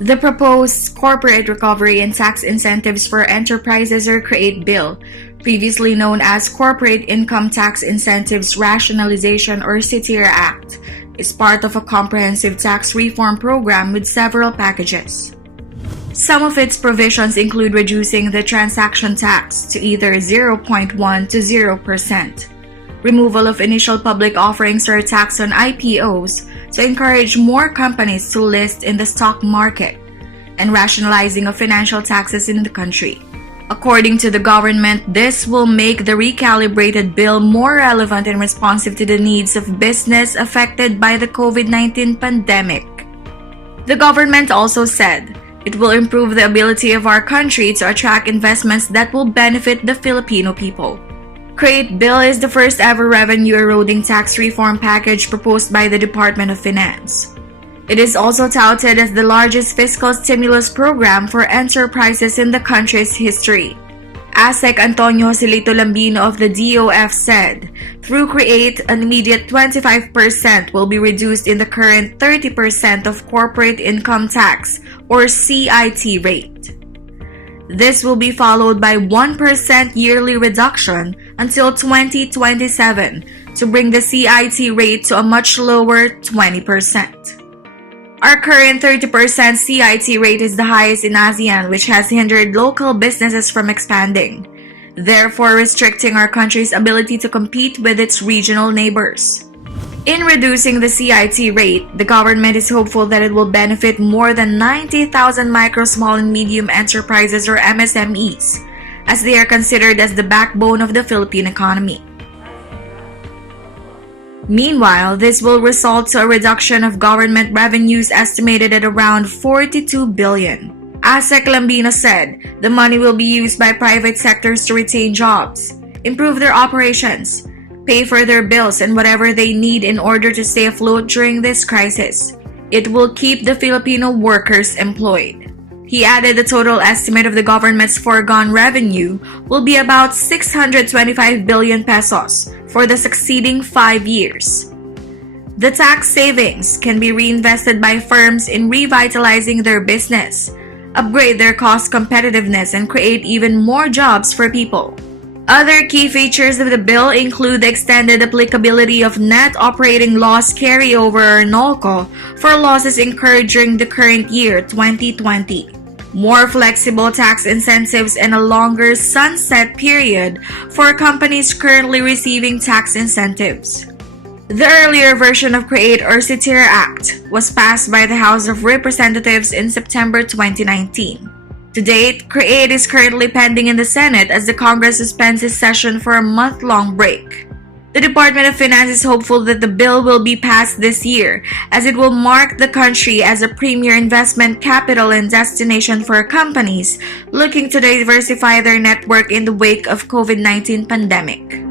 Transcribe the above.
The proposed Corporate Recovery and Tax Incentives for Enterprises or CREATE Bill, previously known as Corporate Income Tax Incentives Rationalization or CITIR Act, is part of a comprehensive tax reform program with several packages. Some of its provisions include reducing the transaction tax to either 0.1 to 0%, removal of initial public offerings or tax on IPOs to encourage more companies to list in the stock market, and rationalizing of financial taxes in the country. According to the government, this will make the recalibrated bill more relevant and responsive to the needs of business affected by the COVID-19 pandemic. The government also said it will improve the ability of our country to attract investments that will benefit the Filipino people. CREATE Bill is the first ever revenue-eroding tax reform package proposed by the Department of Finance. It is also touted as the largest fiscal stimulus program for enterprises in the country's history. ASEC Antonio Joselito Lambino of the DOF said, through CREATE, an immediate 25% will be reduced in the current 30% of corporate income tax or CIT rate. This will be followed by 1% yearly reduction until 2027 to bring the CIT rate to a much lower 20%. Our current 30% CIT rate is the highest in ASEAN, which has hindered local businesses from expanding, therefore restricting our country's ability to compete with its regional neighbors. In reducing the CIT rate, the government is hopeful that it will benefit more than 90,000 micro, small, and medium enterprises or MSMEs, as they are considered as the backbone of the Philippine economy. Meanwhile, this will result to a reduction of government revenues estimated at around 42 billion. ASEC Lambino said the money will be used by private sectors to retain jobs, improve their operations, pay for their bills and whatever they need in order to stay afloat during this crisis. It will keep the Filipino workers employed. He added the total estimate of the government's foregone revenue will be about 625 billion pesos for the succeeding 5 years. The tax savings can be reinvested by firms in revitalizing their business, upgrade their cost competitiveness, and create even more jobs for people. Other key features of the bill include the extended applicability of net operating loss carryover or NOLCO for losses incurred during the current year, 2020, more flexible tax incentives, and a longer sunset period for companies currently receiving tax incentives. The earlier version of CREATE or CITIR Act was passed by the House of Representatives in September 2019. To date, CREATE is currently pending in the Senate as the Congress suspends its session for a month-long break. The Department of Finance is hopeful that the bill will be passed this year, as it will mark the country as a premier investment capital and destination for companies looking to diversify their network in the wake of COVID-19 pandemic.